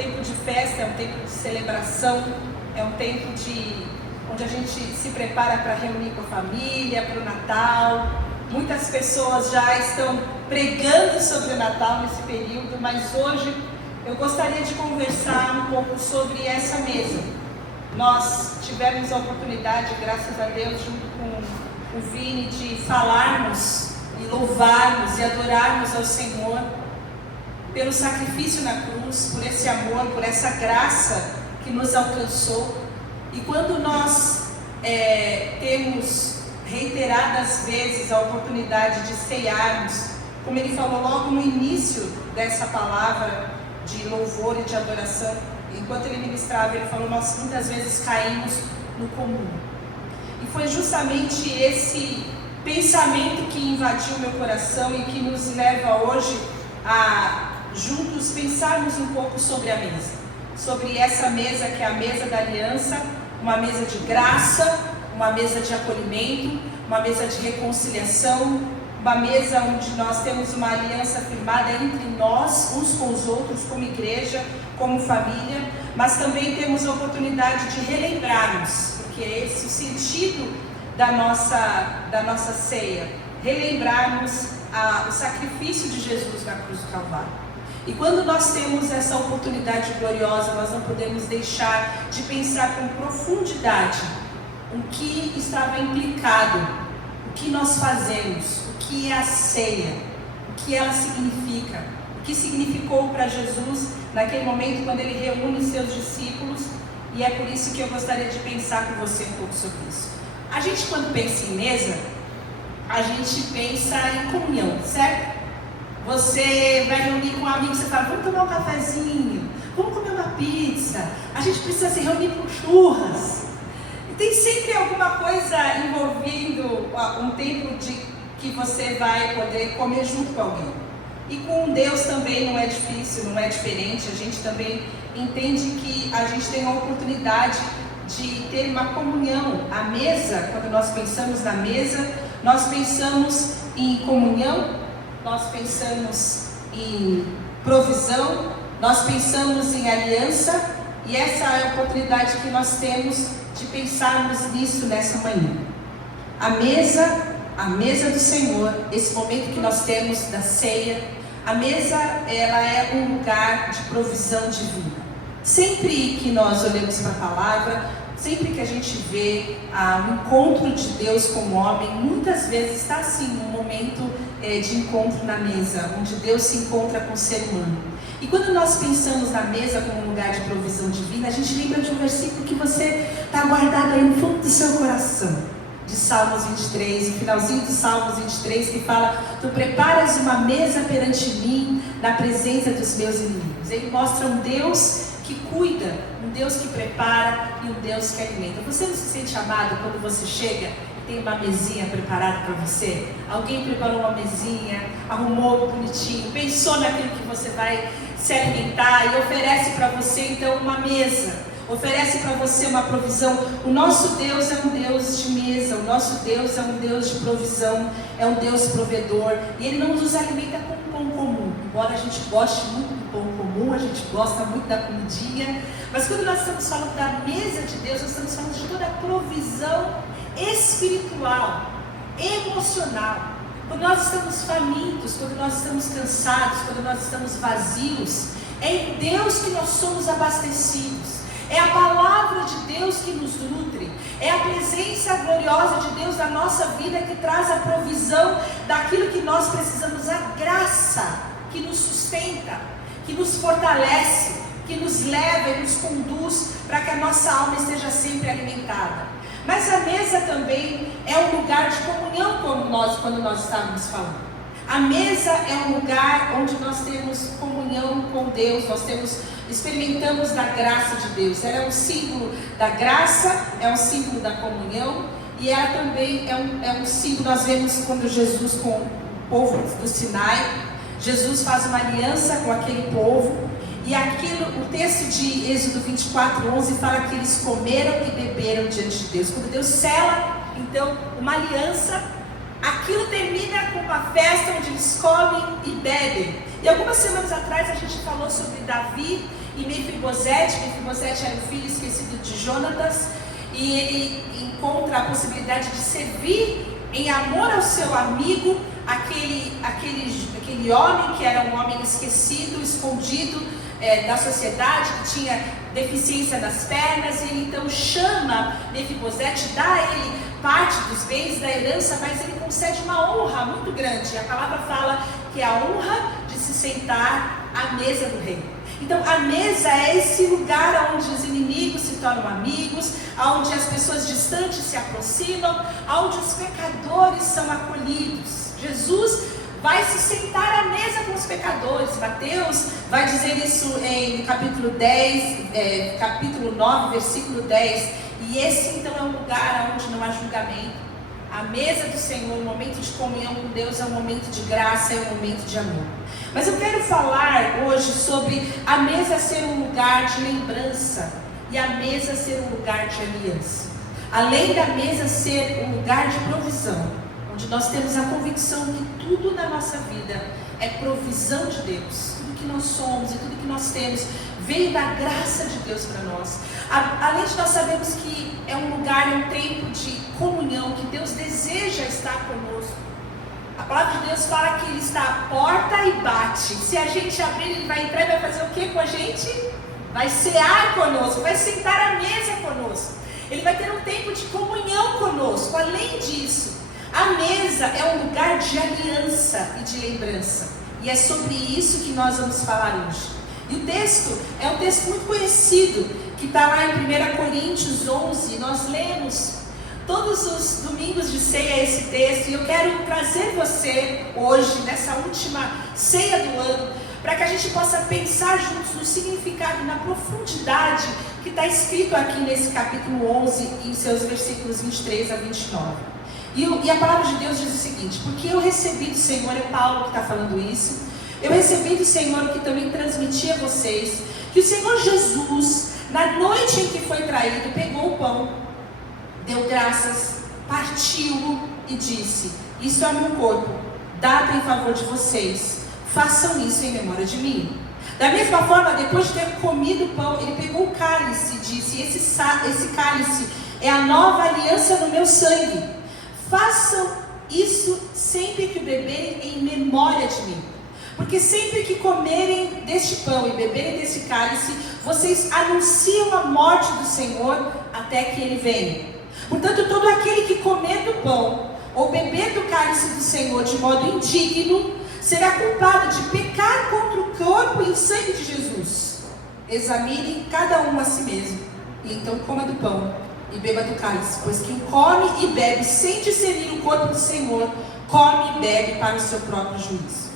tempo de festa, é um tempo de celebração, é um tempo onde a gente se prepara para reunir com a família, para o Natal. Muitas pessoas já estão pregando sobre o Natal nesse período, mas hoje eu gostaria de conversar um pouco sobre essa mesa. Nós tivemos a oportunidade, graças a Deus, junto com o Vini, de falarmos e louvarmos e adorarmos ao Senhor pelo sacrifício na cruz, por esse amor, por essa graça que nos alcançou. E quando nós temos reiteradas vezes a oportunidade de ceiarmos, como ele falou logo no início dessa palavra de louvor e de adoração, enquanto ele ministrava, ele falou: nós muitas vezes caímos no comum. E foi justamente esse pensamento que invadiu meu coração e que nos leva hoje a juntos pensarmos um pouco sobre a mesa, sobre essa mesa que é a mesa da aliança, uma mesa de graça, uma mesa de acolhimento, uma mesa de reconciliação, uma mesa onde nós temos uma aliança firmada entre nós, uns com os outros, como igreja, como família, mas também temos a oportunidade de relembrarmos, porque esse é o sentido da nossa ceia, relembrarmos o sacrifício de Jesus na cruz do Calvário. E quando nós temos essa oportunidade gloriosa, nós não podemos deixar de pensar com profundidade o que estava implicado, o que nós fazemos, o que é a ceia, o que ela significa, o que significou para Jesus naquele momento quando ele reúne seus discípulos. E é por isso que eu gostaria de pensar com você um pouco sobre isso. A gente, quando pensa em mesa, a gente pensa em comunhão, certo? Você vai reunir com um amigo, você fala: vamos tomar um cafezinho, vamos comer uma pizza, a gente precisa se reunir com churras. E tem sempre alguma coisa envolvendo um tempo que você vai poder comer junto com alguém. E com Deus também não é difícil, não é diferente. A gente também entende que a gente tem a oportunidade de ter uma comunhão. A mesa, quando nós pensamos na mesa, nós pensamos em comunhão, nós pensamos em provisão, nós pensamos em aliança, e essa é a oportunidade que nós temos de pensarmos nisso nessa manhã. A mesa do Senhor, esse momento que nós temos da ceia, a mesa, ela é um lugar de provisão divina. Sempre que nós olhamos para a palavra, sempre que a gente vê o encontro de Deus com o homem, muitas vezes está assim, um momento de encontro na mesa, onde Deus se encontra com o ser humano. E quando nós pensamos na mesa como um lugar de provisão divina, a gente lembra de um versículo que você está guardado aí no fundo do seu coração, de Salmos 23, o finalzinho do Salmos 23, que fala: tu preparas uma mesa perante mim, na presença dos meus inimigos. Ele mostra um Deus que cuida, um Deus que prepara e um Deus que alimenta. Você não se sente amado quando você chega e tem uma mesinha preparada para você? Alguém preparou uma mesinha, arrumou bonitinho, pensou naquilo que você vai se alimentar e oferece para você então uma mesa, oferece para você uma provisão. O nosso Deus é um Deus de mesa, o nosso Deus é um Deus de provisão, é um Deus provedor, e Ele não nos alimenta com pão comum. Embora a gente goste muito do pão comum, a gente gosta muito da comidinha, mas quando nós estamos falando da mesa de Deus, nós estamos falando de toda a provisão espiritual, emocional. Quando nós estamos famintos, quando nós estamos cansados, quando nós estamos vazios, é em Deus que nós somos abastecidos. É a palavra de Deus que nos nutre, é a presença gloriosa de Deus na nossa vida que traz a provisão daquilo que nós precisamos, a graça que nos sustenta, que nos fortalece, que nos leva e nos conduz para que a nossa alma esteja sempre alimentada. Mas a mesa também é um lugar de comunhão, quando nós estávamos falando. A mesa é um lugar onde nós temos comunhão com Deus, experimentamos da graça de Deus. Ela é um símbolo da graça, é um símbolo da comunhão, e ela também é um símbolo. Nós vemos quando Jesus, com o povo do Sinai, Jesus faz uma aliança com aquele povo, e o texto de Êxodo 24:11 fala que eles comeram e beberam diante de Deus. Quando Deus sela, então, uma aliança, aquilo termina com uma festa onde eles comem e bebem. E algumas semanas atrás a gente falou sobre Davi e Mefibosete era o filho esquecido de Jonatas, e ele encontra a possibilidade de servir em amor ao seu amigo, aquele homem que era um homem esquecido, escondido da sociedade, que tinha deficiência nas pernas, e ele então chama Mefibosete, dá a ele parte dos bens da herança, mas ele concede uma honra muito grande. A palavra fala que é a honra de se sentar à mesa do rei. Então a mesa é esse lugar onde os inimigos se tornam amigos, onde as pessoas distantes se aproximam, onde os pecadores são acolhidos. Jesus vai se sentar à mesa com os pecadores. Mateus vai dizer isso em capítulo 9, versículo 10. E esse então é um lugar onde não há julgamento. A mesa do Senhor, o momento de comunhão com Deus, é um momento de graça, é um momento de amor. Mas eu quero falar hoje sobre a mesa ser um lugar de lembrança e a mesa ser um lugar de aliança. Além da mesa ser um lugar de provisão, onde nós temos a convicção que tudo na nossa vida é provisão de Deus. Tudo que nós somos e tudo que nós temos veio da graça de Deus para nós. Além de nós sabermos que é um lugar, um tempo de comunhão, que Deus deseja estar conosco. A palavra de Deus fala que Ele está à porta e bate. Se a gente abrir, Ele vai entrar e vai fazer o que com a gente? Vai cear conosco, vai sentar à mesa conosco. Ele vai ter um tempo de comunhão conosco. Além disso, a mesa é um lugar de aliança e de lembrança. E é sobre isso que nós vamos falar hoje. E o texto é um texto muito conhecido, que está lá em 1 Coríntios 11. Nós lemos todos os domingos de ceia esse texto. E eu quero trazer você hoje, nessa última ceia do ano, para que a gente possa pensar juntos no significado, na profundidade que está escrito aqui nesse capítulo 11, em seus versículos 23 a 29. E a palavra de Deus diz o seguinte: porque eu recebi do Senhor, é Paulo que está falando isso, eu recebi do Senhor, que também transmiti a vocês, que o Senhor Jesus, na noite em que foi traído, pegou o pão, deu graças, partiu-o e disse: isso é o meu corpo, dado em favor de vocês, façam isso em memória de mim. Da mesma forma, depois de ter comido o pão, ele pegou o cálice e disse: esse cálice é a nova aliança no meu sangue. Façam isso sempre que beberem em memória de mim. Porque sempre que comerem deste pão e beberem desse cálice, vocês anunciam a morte do Senhor até que Ele venha. Portanto, todo aquele que comer do pão ou beber do cálice do Senhor de modo indigno, será culpado de pecar contra o corpo e o sangue de Jesus. Examinem cada um a si mesmo, e então coma do pão e beba do cálice, pois quem come e bebe sem discernir o corpo do Senhor, come e bebe para o seu próprio juízo.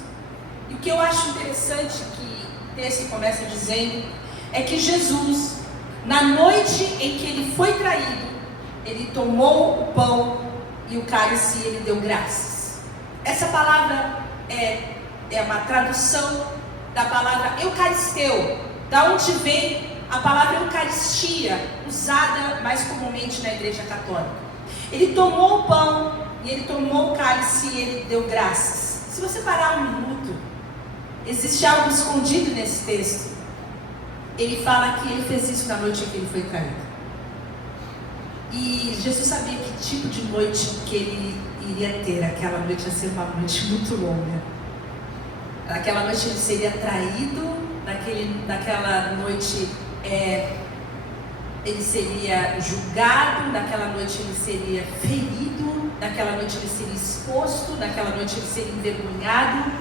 E o que eu acho interessante, que o texto começa dizendo, é que Jesus, na noite em que Ele foi traído, Ele tomou o pão e o cálice e Ele deu graças. Essa palavra é uma tradução da palavra eucaristeu, da onde vem a palavra eucaristia, usada mais comumente na igreja católica. Ele tomou o pão e ele tomou o cálice e ele deu graças. Se você parar um minuto, existe algo escondido nesse texto. Ele fala que ele fez isso na noite em que ele foi traído. E Jesus sabia que tipo de noite que ele iria ter. Aquela noite ia ser uma noite muito longa. Naquela noite ele seria traído, naquela noite ele seria julgado, naquela noite ele seria ferido, naquela noite ele seria exposto, naquela noite ele seria envergonhado,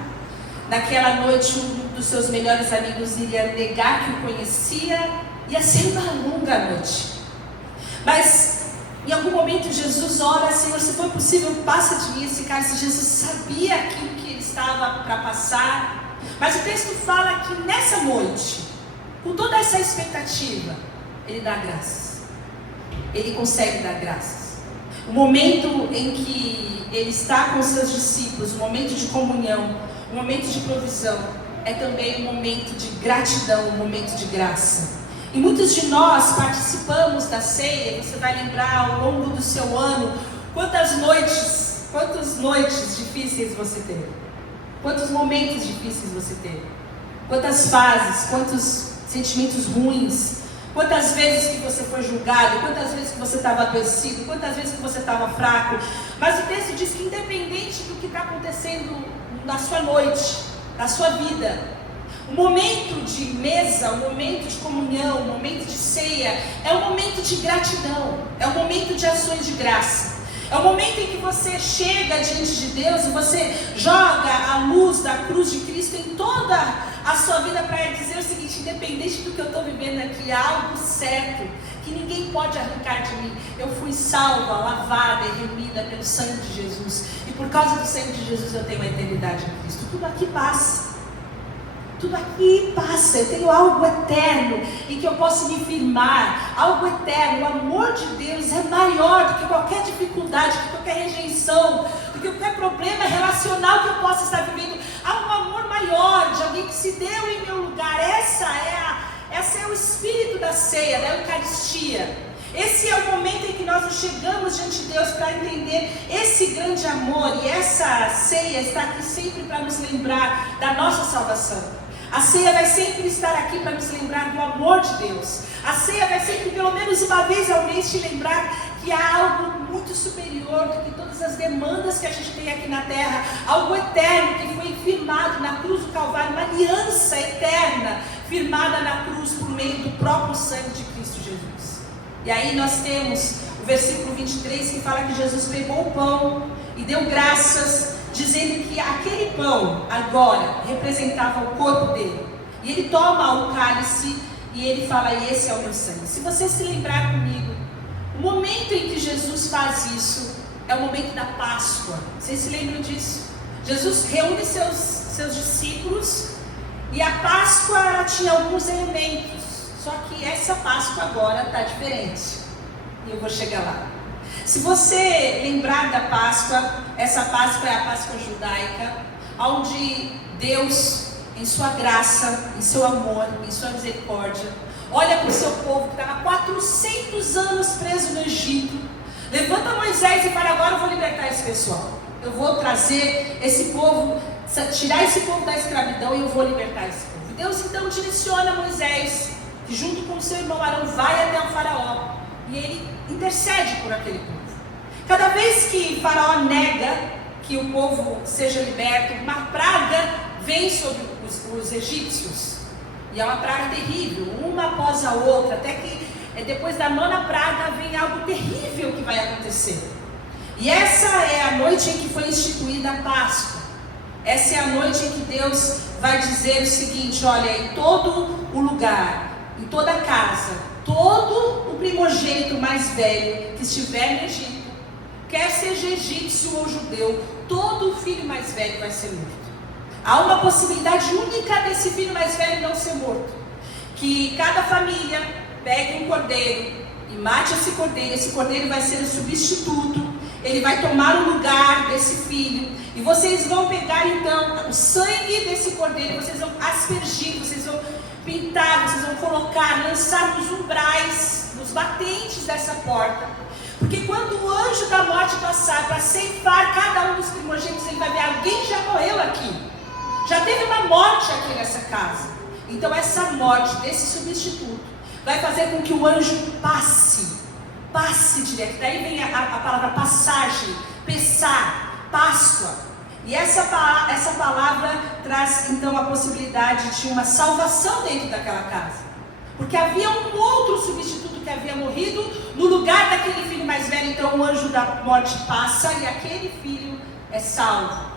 naquela noite um dos seus melhores amigos iria negar que o conhecia. Ia ser uma longa noite. Mas em algum momento Jesus ora: Senhor, se for possível, passa de mim esse cálice. Jesus sabia aquilo que ele estava para passar, mas o texto fala que nessa noite, com toda essa expectativa, ele dá graças. Ele consegue dar graças. O momento em que ele está com os seus discípulos, o momento de comunhão, o momento de provisão, é também um momento de gratidão, um momento de graça. E muitos de nós participamos da ceia. Você vai lembrar ao longo do seu ano quantas noites difíceis você teve, quantos momentos difíceis você teve, quantas fases, quantos sentimentos ruins. Quantas vezes que você foi julgado, quantas vezes que você estava adoecido, quantas vezes que você estava fraco. Mas o texto diz que independente do que está acontecendo na sua noite, na sua vida, o momento de mesa, o momento de comunhão, o momento de ceia, é um momento de gratidão, é um momento de ações de graça. É o momento em que você chega diante de Deus e você joga a luz da cruz de Cristo em toda a sua vida para dizer o seguinte: independente do que eu estou vivendo aqui, há algo certo que ninguém pode arrancar de mim. Eu fui salva, lavada e remida pelo sangue de Jesus, e por causa do sangue de Jesus eu tenho a eternidade em Cristo. Tudo aqui passa. Tudo aqui passa, eu tenho algo eterno em que eu posso me firmar, algo eterno. O amor de Deus é maior do que qualquer dificuldade, do que qualquer rejeição, do que qualquer problema relacional que eu possa estar vivendo. Há um amor maior de alguém que se deu em meu lugar. Essa é o espírito da ceia, da Eucaristia. Esse é o momento em que nós nos chegamos diante de Deus para entender esse grande amor, e essa ceia está aqui sempre para nos lembrar da nossa salvação. A ceia vai sempre estar aqui para nos lembrar do amor de Deus. A ceia vai sempre, pelo menos uma vez ao mês, te lembrar que há algo muito superior do que todas as demandas que a gente tem aqui na terra. Algo eterno que foi firmado na cruz do Calvário, uma aliança eterna firmada na cruz por meio do próprio sangue de Cristo Jesus. E aí nós temos o versículo 23 que fala que Jesus pegou o pão e deu graças, dizendo que aquele pão agora representava o corpo dele. E ele toma o cálice e ele fala: e esse é o meu sangue. Se você se lembrar comigo, o momento em que Jesus faz isso é o momento da Páscoa. Vocês se lembram disso? Jesus reúne seus discípulos, e a Páscoa ela tinha alguns elementos. Só que essa Páscoa agora está diferente, e eu vou chegar lá. Se você lembrar da Páscoa, essa Páscoa é a Páscoa judaica, onde Deus, em sua graça, em seu amor, em sua misericórdia, olha para o seu povo que estava 400 anos preso no Egito, levanta Moisés e fala: agora eu vou libertar esse pessoal, eu vou trazer esse povo, tirar esse povo da escravidão, e eu vou libertar esse povo. E Deus então direciona Moisés, que junto com o seu irmão Arão vai até o faraó, e ele intercede por aquele povo. Cada vez que Faraó nega que o povo seja liberto, uma praga vem sobre os egípcios, e é uma praga terrível, uma após a outra, até que depois da 9ª praga vem algo terrível que vai acontecer. E essa é a noite em que foi instituída a Páscoa. Essa é a noite em que Deus vai dizer o seguinte: olha, em todo o lugar, em toda a casa, todo o primogênito mais velho que estiver no Egito, quer seja egípcio ou judeu, todo o filho mais velho vai ser morto. Há uma possibilidade única desse filho mais velho não ser morto: que cada família pegue um cordeiro e mate esse cordeiro vai ser o substituto, ele vai tomar o lugar desse filho, e vocês vão pegar então o sangue desse cordeiro, vocês vão aspergir, vocês vão pintar, vocês vão colocar, lançar nos umbrais, nos batentes dessa porta, porque quando o anjo da morte passar para ceifar cada um dos primogênitos, ele vai ver: alguém já morreu aqui, já teve uma morte aqui nessa casa. Então essa morte desse substituto vai fazer com que o anjo passe direto. Daí vem a palavra passagem, pessar, Páscoa. E essa palavra traz então a possibilidade de uma salvação dentro daquela casa, porque havia um outro substituto que havia morrido no lugar daquele filho mais velho. Então o anjo da morte passa e aquele filho é salvo.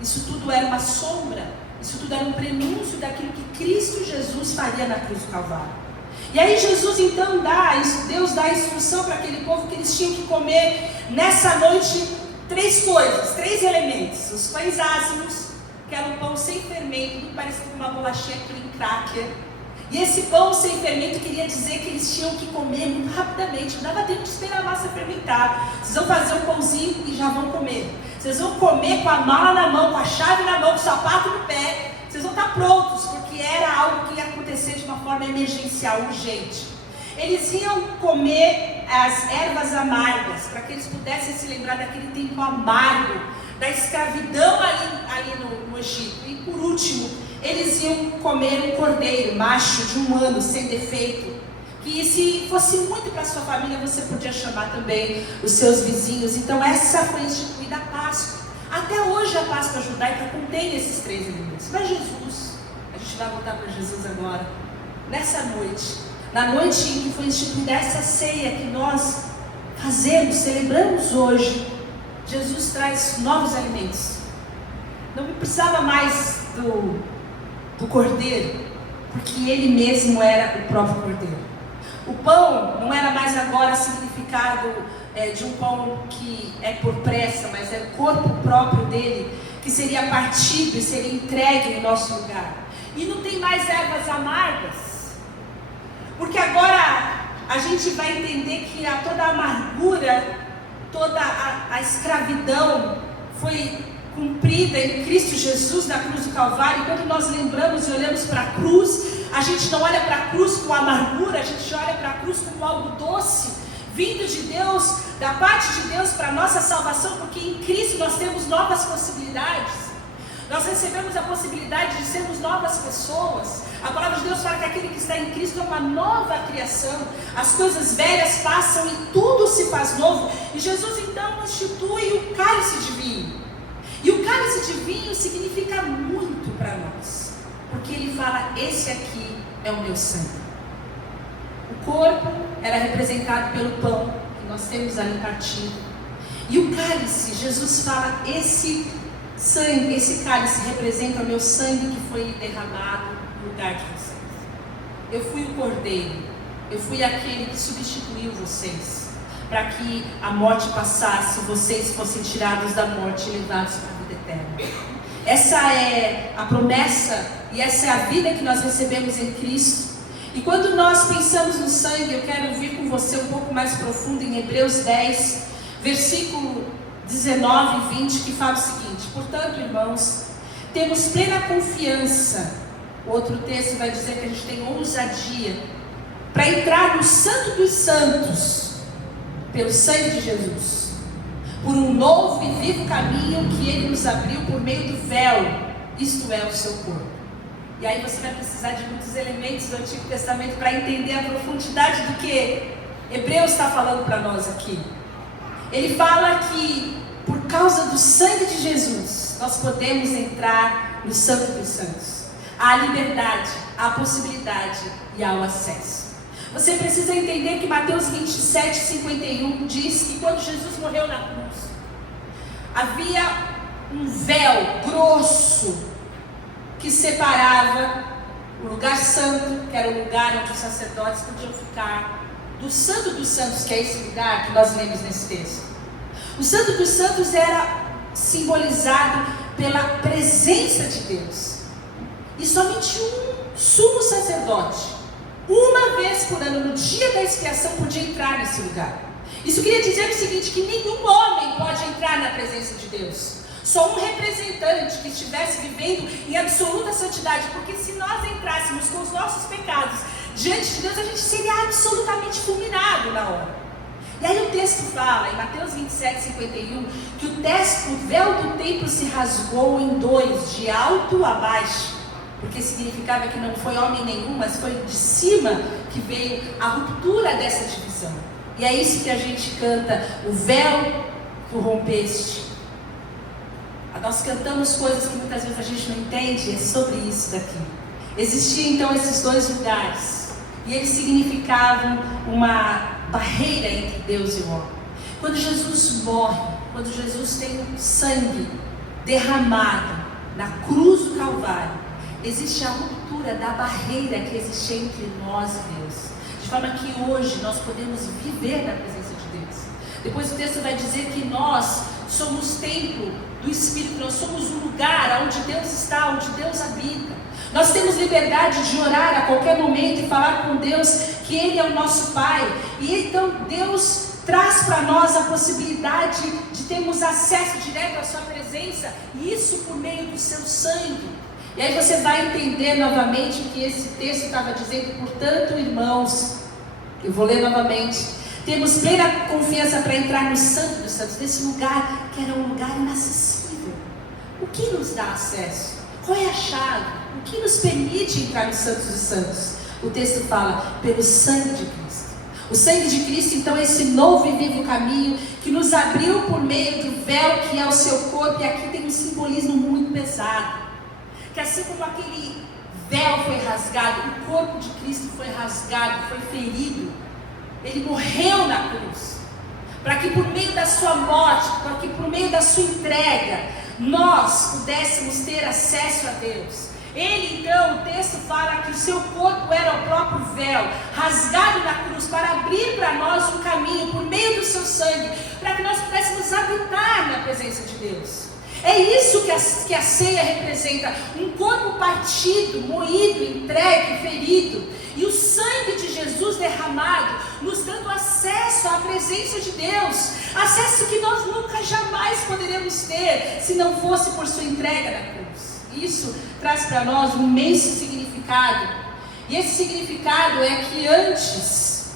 Isso tudo era uma sombra, isso tudo era um prenúncio daquilo que Cristo Jesus faria na cruz do Calvário. E aí Jesus então Deus dá a instrução para aquele povo que eles tinham que comer nessa noite 3 coisas, 3 elementos: os pães ázimos, que era um pão sem fermento, muito parecido com uma bolachinha cream cracker. E esse pão sem fermento queria dizer que eles tinham que comer muito rapidamente, não dava tempo de esperar a massa fermentar. Vocês vão fazer um pãozinho e já vão comer. Vocês vão comer com a mala na mão, com a chave na mão, com o sapato no pé. Vocês vão estar prontos, porque era algo que ia acontecer de uma forma emergencial, urgente. Eles iam comer as ervas amargas, para que eles pudessem se lembrar daquele tempo amargo, da escravidão ali no Egito. E por último, eles iam comer um cordeiro macho de 1 ano, sem defeito. E se fosse muito para a sua família, você podia chamar também os seus vizinhos. Então essa foi instituída a Páscoa. Até hoje a Páscoa judaica contém esses 3 elementos. Mas Jesus, a gente vai voltar para Jesus agora, nessa noite, na noite em que foi instituída essa ceia que nós fazemos, celebramos hoje, Jesus traz novos alimentos. Não precisava mais do cordeiro, porque ele mesmo era o próprio cordeiro. O pão não era mais agora significado de um pão que é por pressa, mas é o corpo próprio dele, que seria partido e seria entregue em nosso lugar. E não tem mais ervas amargas, porque agora a gente vai entender que toda a amargura, toda a escravidão foi cumprida em Cristo Jesus na cruz do Calvário. E quando nós lembramos e olhamos para a cruz, a gente não olha para a cruz com amargura, a gente olha para a cruz como algo doce, vindo de Deus, da parte de Deus para a nossa salvação, porque em Cristo nós temos novas possibilidades. Nós recebemos a possibilidade de sermos novas pessoas. A palavra de Deus fala que aquele que está em Cristo é uma nova criação. As coisas velhas passam e tudo se faz novo. E Jesus então institui o cálice de vinho. E o cálice de vinho significa muito para nós, porque ele fala: esse aqui é o meu sangue. O corpo era representado pelo pão que nós temos ali partido. E o cálice, Jesus fala: esse sangue, esse cálice representa o meu sangue que foi derramado no lugar de vocês. Eu fui o cordeiro, eu fui aquele que substituiu vocês, para que a morte passasse, vocês fossem tirados da morte e levados para a vida eterna. Essa é a promessa e essa é a vida que nós recebemos em Cristo. E quando nós pensamos no sangue, eu quero vir com você um pouco mais profundo em Hebreus 10, versículo 19 e 20, que fala o seguinte: portanto, irmãos, temos plena confiança. O outro texto vai dizer que a gente tem ousadia para entrar no Santo dos Santos, pelo sangue de Jesus, por um novo e vivo caminho que Ele nos abriu por meio do véu, isto é, o seu corpo. E aí você vai precisar de muitos elementos do Antigo Testamento para entender a profundidade do que Hebreus está falando para nós aqui. Ele fala que por causa do sangue de Jesus, nós podemos entrar no Santo dos Santos. Há liberdade, há possibilidade e há o acesso. Você precisa entender que Mateus 27, 51 diz que quando Jesus morreu na cruz, havia um véu grosso que separava o lugar santo, que era o lugar onde os sacerdotes podiam ficar, do Santo dos Santos, que é esse lugar que nós lemos nesse texto. O Santo dos Santos era simbolizado pela presença de Deus. E somente um sumo sacerdote, uma vez por ano, no dia da expiação, podia entrar nesse lugar. Isso queria dizer o seguinte: que nenhum homem pode entrar na presença de Deus. Só um representante que estivesse vivendo em absoluta santidade, porque se nós entrássemos com os nossos pecados diante de Deus, a gente seria absolutamente fulminado na hora. E aí o texto fala, em Mateus 27, 51, que o véu do templo se rasgou em dois, de alto a baixo, porque significava que não foi homem nenhum, mas foi de cima que veio a ruptura dessa divisão. E é isso que a gente canta: o véu que rompeste. Nós cantamos coisas que muitas vezes a gente não entende, é sobre isso daqui. Existiam então esses dois lugares, e eles significavam uma barreira entre Deus e o homem. Quando Jesus morre, quando Jesus tem o sangue derramado na cruz do Calvário, existe a ruptura da barreira que existe entre nós e Deus, de forma que hoje nós podemos viver na presença de Deus. Depois o texto vai dizer que nós somos templo do Espírito, nós somos o lugar onde Deus está, onde Deus habita. Nós temos liberdade de orar a qualquer momento e falar com Deus que Ele é o nosso Pai. E então Deus traz para nós a possibilidade de termos acesso direto à sua presença, e isso por meio do seu sangue. E aí você vai entender novamente o que esse texto estava dizendo. Portanto, irmãos, eu vou ler novamente: temos plena confiança para entrar no Santo dos Santos, nesse lugar que era um lugar inacessível. O que nos dá acesso? Qual é a chave? O que nos permite entrar no Santos dos Santos? O texto fala, pelo sangue de Cristo. O sangue de Cristo, então, é esse novo e vivo caminho que nos abriu por meio do véu que é o seu corpo. E aqui tem um simbolismo muito pesado, que assim como aquele véu foi rasgado, o corpo de Cristo foi rasgado, foi ferido. Ele morreu na cruz, para que por meio da sua morte, para que por meio da sua entrega, nós pudéssemos ter acesso a Deus. Ele então, o texto fala que o seu corpo era o próprio véu, rasgado na cruz, para abrir para nós um caminho por meio do seu sangue, para que nós pudéssemos habitar na presença de Deus. É isso que a ceia representa, um corpo partido, moído, entregue, ferido, e o sangue de Jesus derramado, nos dando acesso à presença de Deus, acesso que nós nunca jamais poderíamos ter, se não fosse por sua entrega na cruz. Isso traz para nós um imenso significado, e esse significado é que antes,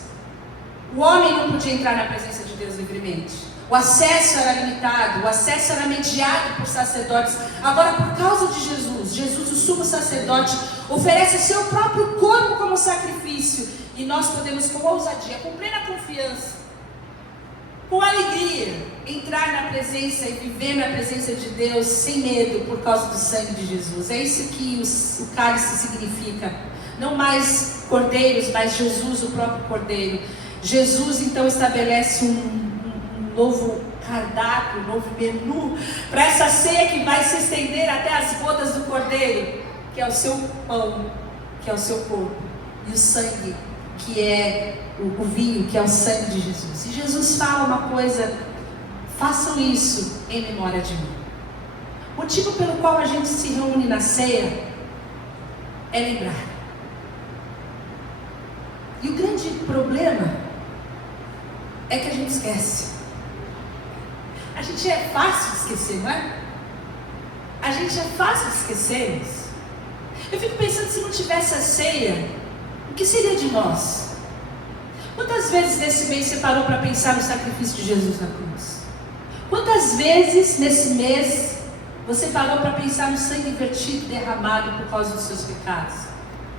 o homem não podia entrar na presença de Deus livremente. O acesso era limitado, o acesso era mediado por sacerdotes. Agora, por causa de Jesus, o sumo sacerdote, oferece seu próprio corpo como sacrifício. E nós podemos, com ousadia, com plena confiança, com alegria, entrar na presença e viver na presença de Deus sem medo, por causa do sangue de Jesus. É isso que o cálice significa. Não mais cordeiros, mas Jesus, o próprio cordeiro. Jesus, então, estabelece um novo cardápio, um novo menu para essa ceia que vai se estender até as bodas do cordeiro, que é o seu pão, que é o seu corpo, e o sangue, que é o vinho, que é o sangue de Jesus. E Jesus fala uma coisa: façam isso em memória de mim. O motivo pelo qual a gente se reúne na ceia é lembrar. E o grande problema é que a gente esquece. A gente é fácil de esquecer, não é? A gente é fácil de esquecer. Eu fico pensando, se não tivesse a ceia, o que seria de nós? Quantas vezes nesse mês você parou para pensar no sacrifício de Jesus na cruz? Quantas vezes nesse mês você parou para pensar no sangue vertido e derramado por causa dos seus pecados?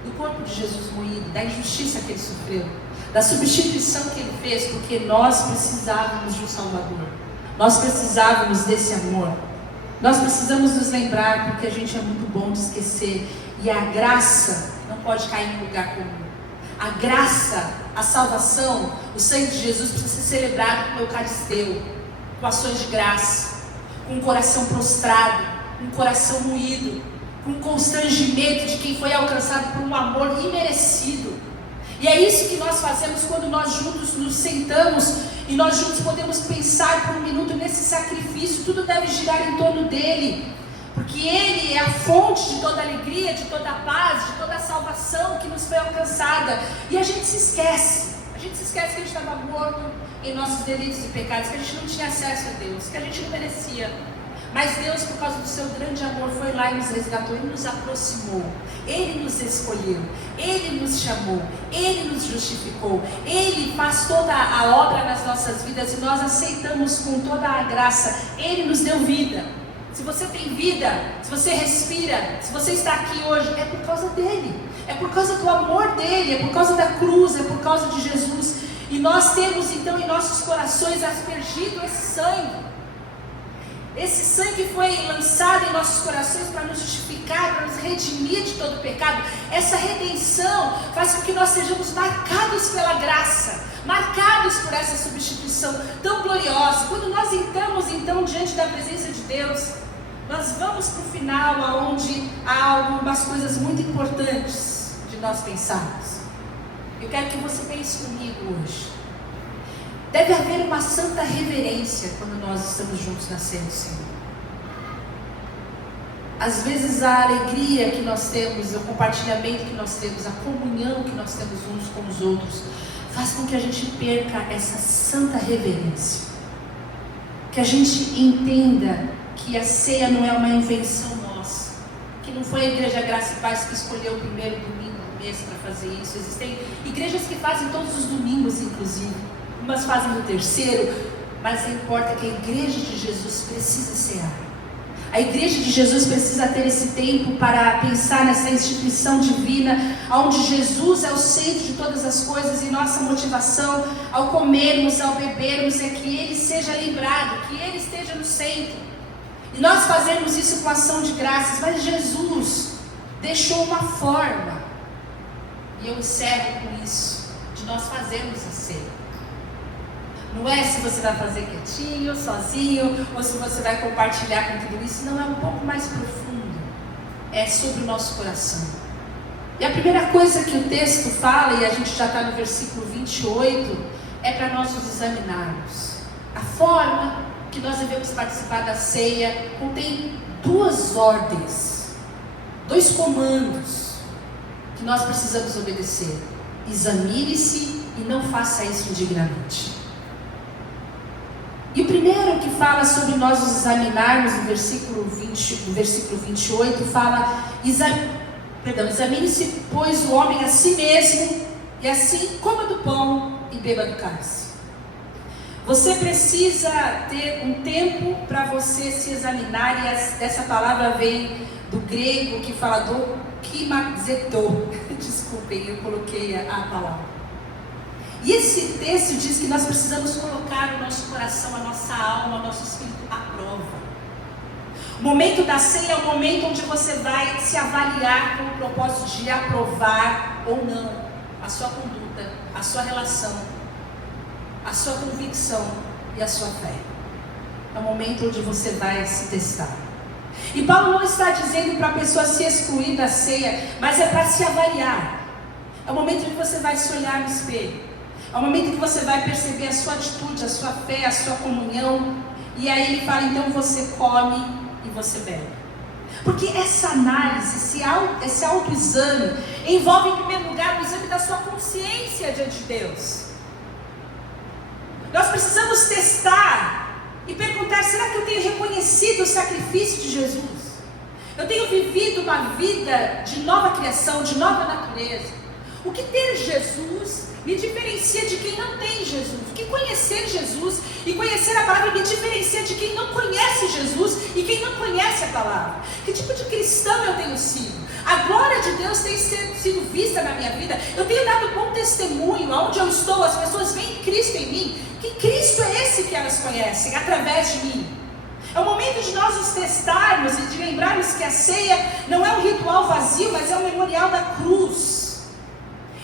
Do corpo de Jesus moído, da injustiça que ele sofreu, da substituição que ele fez, porque nós precisávamos de um Salvador. Nós precisávamos desse amor. Nós precisamos nos lembrar, porque a gente é muito bom de esquecer. E a graça não pode cair em lugar comum. A graça, a salvação, o sangue de Jesus precisa ser celebrado com o Eucaristeu, com ações de graça, com um coração prostrado, com um coração moído, com um constrangimento de quem foi alcançado por um amor imerecido. E é isso que nós fazemos quando nós juntos nos sentamos e nós juntos podemos pensar por um minuto nesse sacrifício. Tudo deve girar em torno dele, porque ele é a fonte de toda alegria, de toda paz, de toda a salvação que nos foi alcançada. E a gente se esquece que a gente estava morto em nossos delitos e pecados, que a gente não tinha acesso a Deus, que a gente não merecia. Mas Deus, por causa do seu grande amor, foi lá e nos resgatou, Ele nos aproximou, Ele nos escolheu, Ele nos chamou, Ele nos justificou, Ele faz toda a obra nas nossas vidas e nós aceitamos com toda a graça. Ele nos deu vida. Se você tem vida, se você respira, se você está aqui hoje, é por causa dEle, é por causa do amor dEle, é por causa da cruz, é por causa de Jesus. E nós temos então em nossos corações aspergido esse sangue. Esse sangue foi lançado em nossos corações para nos justificar, para nos redimir de todo pecado. Essa redenção faz com que nós sejamos marcados pela graça, marcados por essa substituição tão gloriosa. Quando nós entramos então diante da presença de Deus, nós vamos para o final, onde há algumas coisas muito importantes de nós pensarmos. Eu quero que você pense comigo hoje. Deve haver uma santa reverência quando nós estamos juntos na ceia do Senhor. Às vezes a alegria que nós temos, o compartilhamento que nós temos, a comunhão que nós temos uns com os outros, faz com que a gente perca essa santa reverência. Que a gente entenda que a ceia não é uma invenção nossa, que não foi a Igreja Graça e Paz que escolheu o primeiro domingo do mês para fazer isso. Existem igrejas que fazem todos os domingos, inclusive. Umas fazem no terceiro, mas importa que a igreja de Jesus precisa cear. A igreja de Jesus precisa ter esse tempo para pensar nessa instituição divina, onde Jesus é o centro de todas as coisas, e nossa motivação ao comermos, ao bebermos, é que Ele seja lembrado, que Ele esteja no centro. E nós fazemos isso com ação de graças, mas Jesus deixou uma forma, e eu encerro com isso, de nós fazermos a ceia. Não é se você vai fazer quietinho, sozinho, ou se você vai compartilhar com tudo isso. Não, é um pouco mais profundo. É sobre o nosso coração. E a primeira coisa que o texto fala, e a gente já está no versículo 28, é para nós nos examinarmos. A forma que nós devemos participar da ceia contém 2 ordens, 2 comandos que nós precisamos obedecer. Examine-se e não faça isso indignamente. E o primeiro que fala sobre nós nos examinarmos, no versículo 28, fala: examine-se, pois, o homem a si mesmo, e assim coma do pão e beba do cálice. Você precisa ter um tempo para você se examinar, e essa palavra vem do grego que fala do kimazeto. Desculpem, eu coloquei a palavra. E esse texto diz que nós precisamos colocar o nosso coração, a nossa alma, o nosso espírito à prova. O momento da ceia é o momento onde você vai se avaliar com o propósito de aprovar ou não a sua conduta, a sua relação, a sua convicção e a sua fé. É o momento onde você vai se testar. E Paulo não está dizendo para a pessoa se excluir da ceia, mas é para se avaliar. É o momento onde você vai se olhar no espelho. É o momento que você vai perceber a sua atitude, a sua fé, a sua comunhão. E aí ele fala: então você come e você bebe. Porque essa análise, esse autoexame, envolve em primeiro lugar o exame da sua consciência diante de Deus. Nós precisamos testar e perguntar: será que eu tenho reconhecido o sacrifício de Jesus? Eu tenho vivido uma vida de nova criação, de nova natureza? O que ter Jesus me diferencia de quem não tem Jesus? O que conhecer Jesus e conhecer a palavra me diferencia de quem não conhece Jesus e quem não conhece a palavra? Que tipo de cristão eu tenho sido? A glória de Deus tem sido vista na minha vida. Eu tenho dado bom testemunho. Aonde eu estou, as pessoas veem Cristo em mim. Que Cristo é esse que elas conhecem através de mim? É o momento de nós nos testarmos e de lembrarmos que a ceia não é um ritual vazio, mas é um memorial da cruz.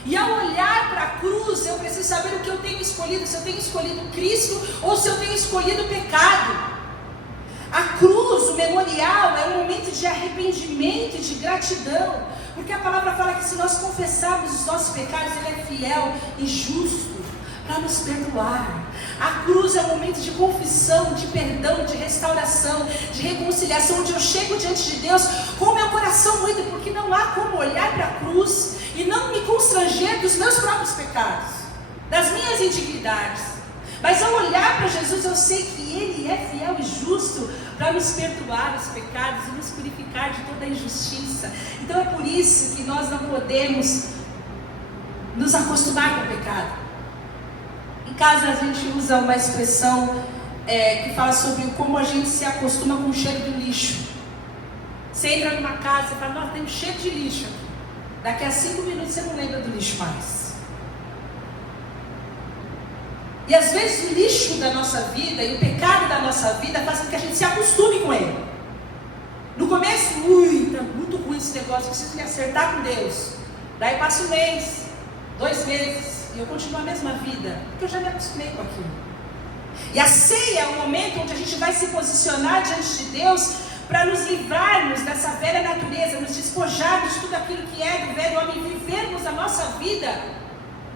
E ao olhar para a cruz, eu preciso saber o que eu tenho escolhido. Se eu tenho escolhido Cristo ou se eu tenho escolhido o pecado. A cruz, o memorial, é um momento de arrependimento e de gratidão. Porque a palavra fala que se nós confessarmos os nossos pecados, Ele é fiel e justo para nos perdoar. A cruz é um momento de confissão, de perdão, de restauração, de reconciliação, onde eu chego diante de Deus com o meu coração moído, porque não há como olhar para a cruz e não me constranger dos meus próprios pecados, das minhas indignidades. Mas ao olhar para Jesus, eu sei que Ele é fiel e justo para nos perdoar os pecados e nos purificar de toda a injustiça. Então é por isso que nós não podemos nos acostumar com o pecado. Em casa a gente usa uma expressão que fala sobre como a gente se acostuma com o cheiro do lixo. Você entra numa casa e fala: nossa, tem um cheiro de lixo aqui. Daqui a 5 minutos você não lembra do lixo mais. E às vezes o lixo da nossa vida e o pecado da nossa vida faz com que a gente se acostume com ele. No começo, está muito ruim esse negócio, preciso me acertar com Deus. Daí passa 1 mês, 2 meses, e eu continuo a mesma vida, porque eu já me acostumei com aquilo. E a ceia é o momento onde a gente vai se posicionar diante de Deus para nos livrarmos dessa velha natureza, nos despojarmos de tudo aquilo que é do velho homem, vivermos a nossa vida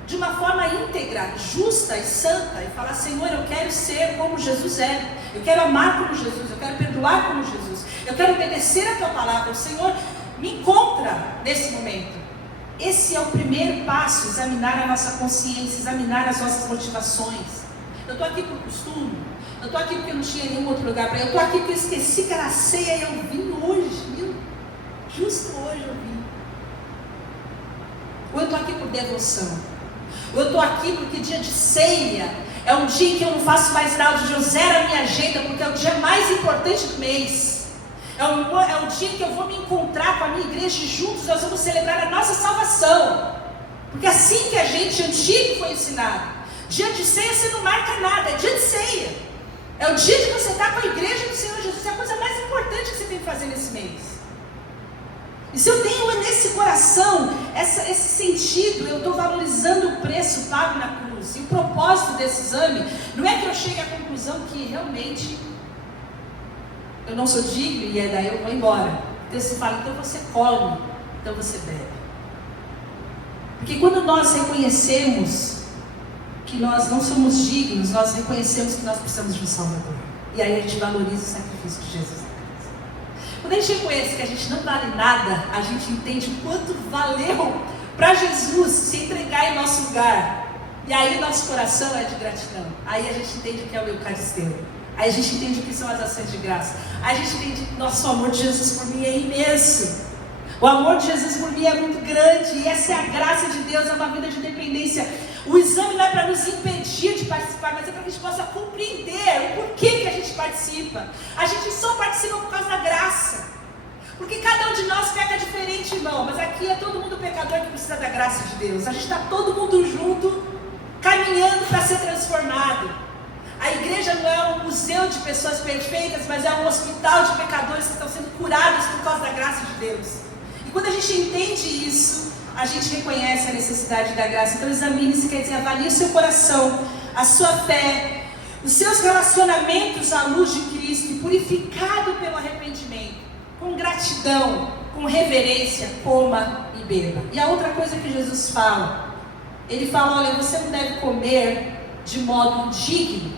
de uma forma íntegra, justa e santa, e falar: Senhor, eu quero ser como Jesus é, eu quero amar como Jesus, eu quero perdoar como Jesus, eu quero obedecer a Tua palavra. O Senhor me encontra nesse momento. Esse é o primeiro passo: examinar a nossa consciência, examinar as nossas motivações. Eu estou aqui por costume, eu estou aqui porque eu não tinha nenhum outro lugar para ir, eu estou aqui porque eu esqueci que era ceia e eu vim hoje, viu? Justo hoje eu vim. Ou eu estou aqui por devoção. Eu estou aqui porque dia de ceia é um dia em que eu não faço mais nada, onde eu zero a minha agenda, porque é o dia mais importante do mês. É o dia que eu vou me encontrar com a minha igreja e juntos nós vamos celebrar a nossa salvação. Porque assim que a gente antigo foi ensinado. Dia de ceia você não marca nada, é dia de ceia. É o dia de você estar com a igreja do Senhor Jesus. É a coisa mais importante que você tem que fazer nesse mês. E se eu tenho nesse coração esse sentido, eu estou valorizando o preço pago na cruz. E o propósito desse exame não é que eu chegue à conclusão que realmente eu não sou digno e daí eu vou embora. Deus fala, então você come, então você bebe. Porque quando nós reconhecemos que nós não somos dignos, nós reconhecemos que nós precisamos de um Salvador. E aí a gente valoriza o sacrifício de Jesus. Quando a gente reconhece que a gente não vale nada, a gente entende o quanto valeu para Jesus se entregar em nosso lugar. E aí o nosso coração é de gratidão. Aí a gente entende o que é o Eucaristeu. Aí a gente entende o que são as ações de graça. Aí a gente entende que nosso amor de Jesus por mim é imenso. O amor de Jesus por mim é muito grande. E essa é a graça de Deus, é uma vida de dependência. O exame não é para nos impedir de participar, mas é para que a gente possa compreender o porquê que a gente participa. A gente só participa por causa da graça. Porque cada um de nós peca diferente, irmão. Mas aqui é todo mundo pecador que precisa da graça de Deus. A gente está todo mundo junto, caminhando para ser transformado. A igreja não é um museu de pessoas perfeitas, mas é um hospital de pecadores que estão sendo curados por causa da graça de Deus. E quando a gente entende isso, a gente reconhece a necessidade da graça. Então examine-se, quer dizer, avalie o seu coração, a sua fé, os seus relacionamentos à luz de Cristo, e purificado pelo arrependimento, com gratidão, com reverência, coma e beba. E a outra coisa que Jesus fala, ele fala, olha, você não deve comer de modo digno.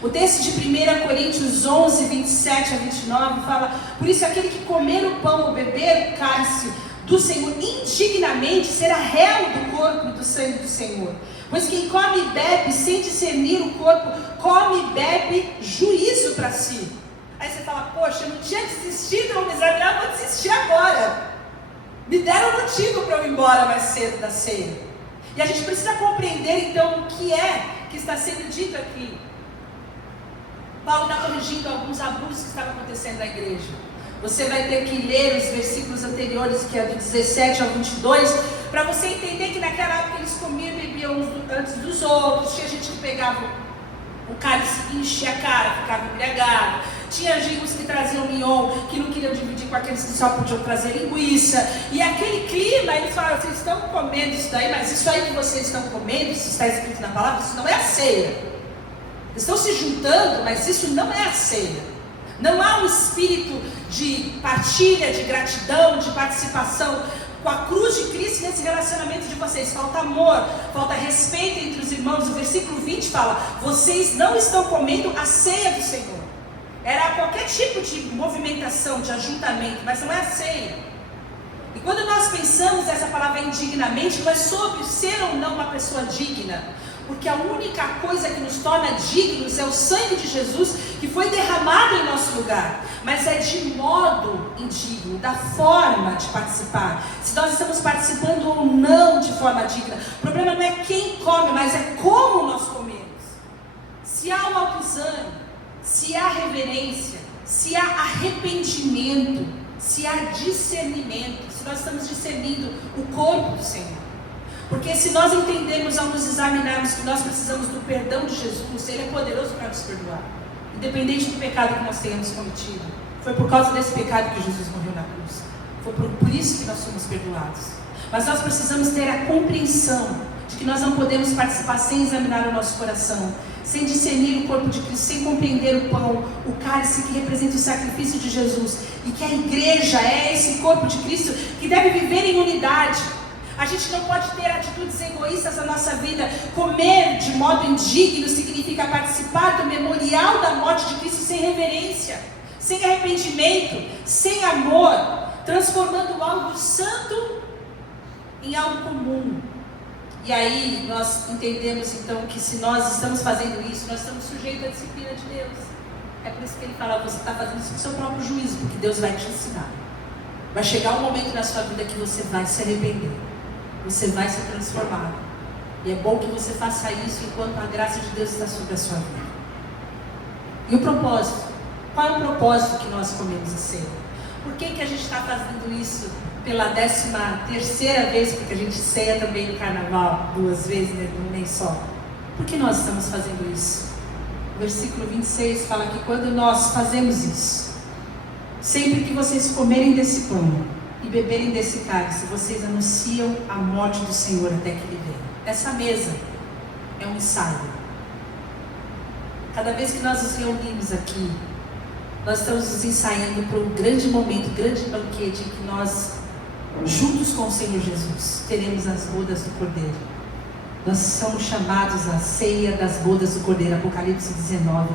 O texto de 1 Coríntios 11, 27 a 29 fala, por isso aquele que comer o pão ou beber o cálice do Senhor indignamente será réu do corpo e do sangue do Senhor. Pois quem come e bebe sem discernir o corpo, come e bebe juízo para si. Aí você fala, poxa, eu não tinha desistido, eu vou desistir agora. Me deram um motivo para eu ir embora mais cedo da ceia. E a gente precisa compreender então o que é que está sendo dito aqui. Paulo está corrigindo alguns abusos que estavam acontecendo na igreja. Você vai ter que ler os versículos anteriores, que é do 17 ao 22, para você entender que naquela época eles comiam e bebiam uns antes dos outros. Tinha gente que pegava o cálice e enchia a cara, ficava embriagado. Tinha gigos que traziam mignon, que não queriam dividir com aqueles que só podiam trazer linguiça. E aquele clima, eles falaram, vocês estão comendo isso daí, mas isso aí que vocês estão comendo, isso está escrito na palavra, isso não é a ceia. Estão se juntando, mas isso não é a ceia. Não há um espírito de partilha, de gratidão, de participação com a cruz de Cristo nesse relacionamento de vocês. Falta amor, falta respeito entre os irmãos. O versículo 20 fala, vocês não estão comendo a ceia do Senhor. Era qualquer tipo de movimentação, de ajuntamento, mas não é a ceia. E quando nós pensamos nessa palavra indignamente, não é sobre ser ou não uma pessoa digna. Porque a única coisa que nos torna dignos é o sangue de Jesus que foi derramado em nosso lugar. Mas é de modo indigno, da forma de participar. Se nós estamos participando ou não de forma digna. O problema não é quem come, mas é como nós comemos. Se há um autoexame, se há reverência, se há arrependimento, se há discernimento, se nós estamos discernindo o corpo do Senhor. Porque se nós entendermos ao nos examinarmos que nós precisamos do perdão de Jesus, Ele é poderoso para nos perdoar, independente do pecado que nós tenhamos cometido. Foi por causa desse pecado que Jesus morreu na cruz. Foi por isso que nós somos perdoados. Mas nós precisamos ter a compreensão de que nós não podemos participar sem examinar o nosso coração, sem discernir o corpo de Cristo, sem compreender o pão, o cálice que representa o sacrifício de Jesus, e que a igreja é esse corpo de Cristo que deve viver em unidade. A gente não pode ter atitudes egoístas na nossa vida. Comer de modo indigno significa participar do memorial da morte de Cristo sem reverência, sem arrependimento, sem amor, transformando algo santo em algo comum. E aí nós entendemos então que se nós estamos fazendo isso, nós estamos sujeitos à disciplina de Deus. É por isso que ele fala, você está fazendo isso com o seu próprio juízo, porque Deus vai te ensinar. Vai chegar um momento na sua vida que você vai se arrepender. Você vai ser transformado. E é bom que você faça isso enquanto a graça de Deus está sobre a sua vida. E o propósito Qual é o propósito que nós comemos a ceia? Por que a gente está fazendo isso pela 13ª vez? Porque a gente ceia também no carnaval 2 vezes, né? Nem só. Por que nós estamos fazendo isso? O versículo 26 fala que quando nós fazemos isso, sempre que vocês comerem desse pão e beberem desse cálice, vocês anunciam a morte do Senhor até que Ele venha. Essa mesa é um ensaio. Cada vez que nós nos reunimos aqui, nós estamos nos ensaiando para um grande momento, um grande banquete, em que nós, juntos com o Senhor Jesus, teremos as bodas do Cordeiro. Nós somos chamados à ceia das bodas do Cordeiro, Apocalipse 19:9.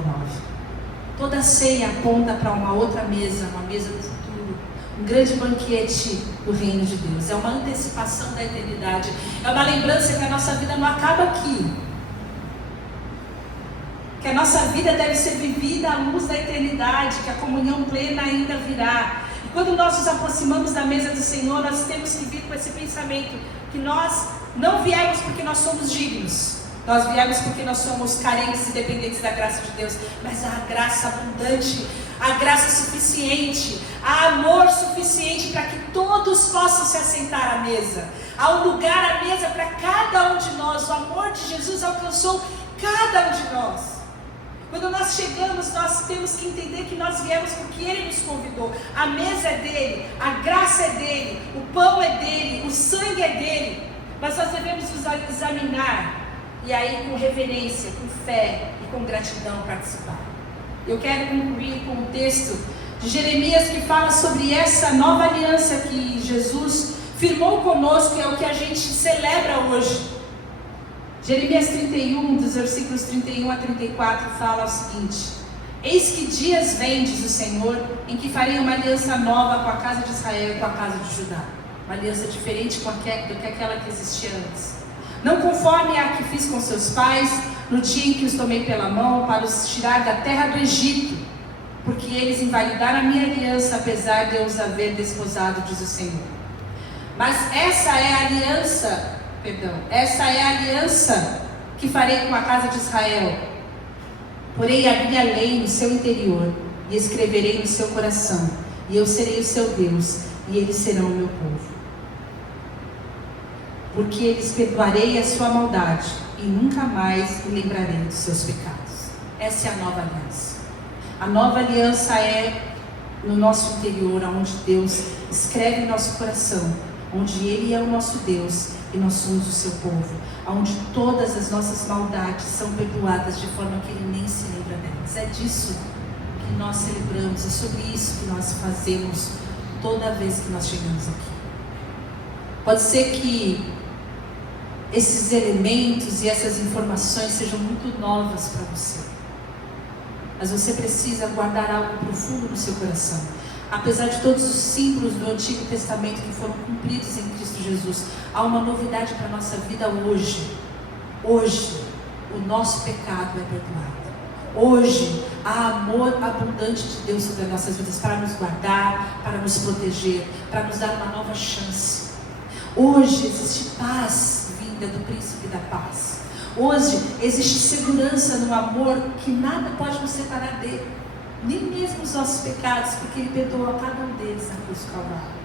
Toda ceia aponta para uma outra mesa, uma mesa do futuro, um grande banquete do reino de Deus. É uma antecipação da eternidade, é uma lembrança que a nossa vida não acaba aqui, que a nossa vida deve ser vivida à luz da eternidade, que a comunhão plena ainda virá. E quando nós nos aproximamos da mesa do Senhor, nós temos que vir com esse pensamento, que nós não viemos porque nós somos dignos, nós viemos porque nós somos carentes e dependentes da graça de Deus, mas há graça abundante, há graça suficiente, há amor suficiente para que todos possam se assentar à mesa. Há um lugar à mesa para cada um de nós. O amor de Jesus alcançou cada um de nós. Quando nós chegamos, nós temos que entender que nós viemos porque Ele nos convidou. A mesa é dele, a graça é dele, o pão é dele, o sangue é dele. Mas nós devemos nos examinar e aí com reverência, com fé e com gratidão participar. Eu quero concluir com um texto de Jeremias que fala sobre essa nova aliança que Jesus firmou conosco, é o que a gente celebra hoje. Jeremias 31, dos versículos 31 a 34, fala o seguinte: eis que dias vem, diz o Senhor, em que farei uma aliança nova com a casa de Israel e com a casa de Judá. Uma aliança diferente do que aquela que existia antes. Não conforme a que fiz com seus pais, no dia em que os tomei pela mão para os tirar da terra do Egito, porque eles invalidaram a minha aliança, apesar de eu os haver desposado, diz o Senhor. Mas essa é a aliança que farei com a casa de Israel. Porei a minha lei no seu interior e escreverei no seu coração, e eu serei o seu Deus, e eles serão o meu povo. Porque eles perdoarei a sua maldade e nunca mais me lembrarei dos seus pecados. Essa é a nova aliança. A nova aliança é no nosso interior, onde Deus escreve em nosso coração, onde Ele é o nosso Deus e nós somos o seu povo, onde todas as nossas maldades são perdoadas de forma que Ele nem se lembra delas. É disso que nós celebramos, é sobre isso que nós fazemos toda vez que nós chegamos aqui. Pode ser que esses elementos e essas informações sejam muito novas para você, mas você precisa guardar algo profundo no seu coração. Apesar de todos os símbolos do Antigo Testamento que foram cumpridos em Cristo Jesus, há uma novidade para a nossa vida hoje. Hoje, o nosso pecado é perdoado. Hoje, há amor abundante de Deus sobre as nossas vidas, para nos guardar, para nos proteger, para nos dar uma nova chance. Hoje existe paz vinda do Príncipe da Paz. Hoje existe segurança no amor que nada pode nos separar dele, nem mesmo os nossos pecados, porque Ele perdoou a cada um deles na cruz do Calvário.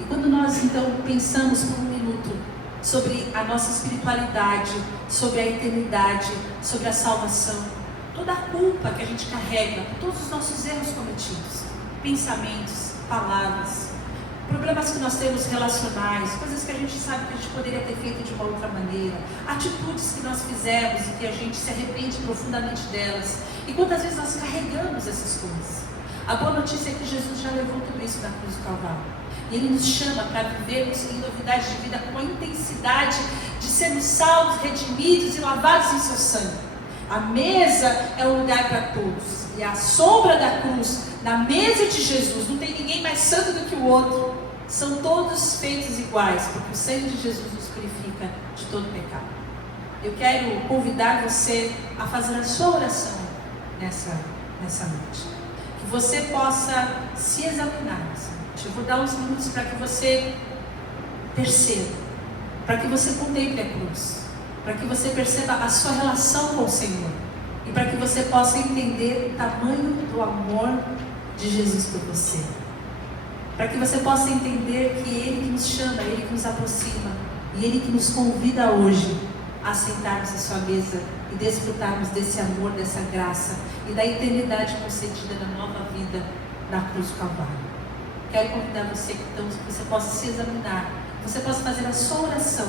E quando nós então pensamos por um minuto sobre a nossa espiritualidade, sobre a eternidade, sobre a salvação, toda a culpa que a gente carrega, todos os nossos erros cometidos, pensamentos, palavras, problemas que nós temos relacionais, coisas que a gente sabe que a gente poderia ter feito de uma outra maneira, atitudes que nós fizemos e que a gente se arrepende profundamente delas. E quantas vezes nós carregamos essas coisas? A boa notícia é que Jesus já levou tudo isso na cruz do Calvário. E Ele nos chama para vivermos em novidade de vida, com a intensidade de sermos salvos, redimidos e lavados em seu sangue. A mesa é um lugar para todos. E a sombra da cruz, na mesa de Jesus, não tem ninguém mais santo do que o outro. São todos feitos iguais, porque o sangue de Jesus nos purifica de todo pecado. Eu quero convidar você a fazer a sua oração nessa noite. Que você possa se examinar nessa noite. Eu vou dar uns minutos para que você perceba, para que você contemple a cruz, para que você perceba a sua relação com o Senhor. e para que você possa entender o tamanho do amor de Jesus por você. Para que você possa entender que Ele que nos chama, Ele que nos aproxima, e Ele que nos convida hoje a sentarmos à sua mesa e desfrutarmos desse amor, dessa graça e da eternidade concedida na nova vida na cruz do Calvário. Quero convidar você, então, que você possa se examinar, que você possa fazer a sua oração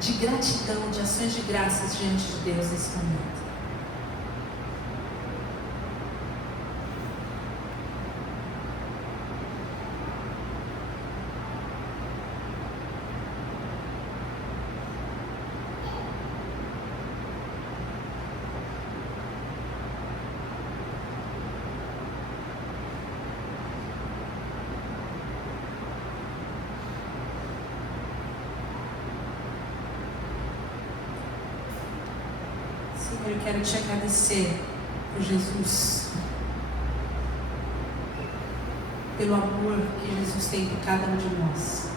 de gratidão, de ações de graças diante de Deus nesse momento. Senhor, eu quero te agradecer por Jesus, pelo amor que Jesus tem por cada um de nós.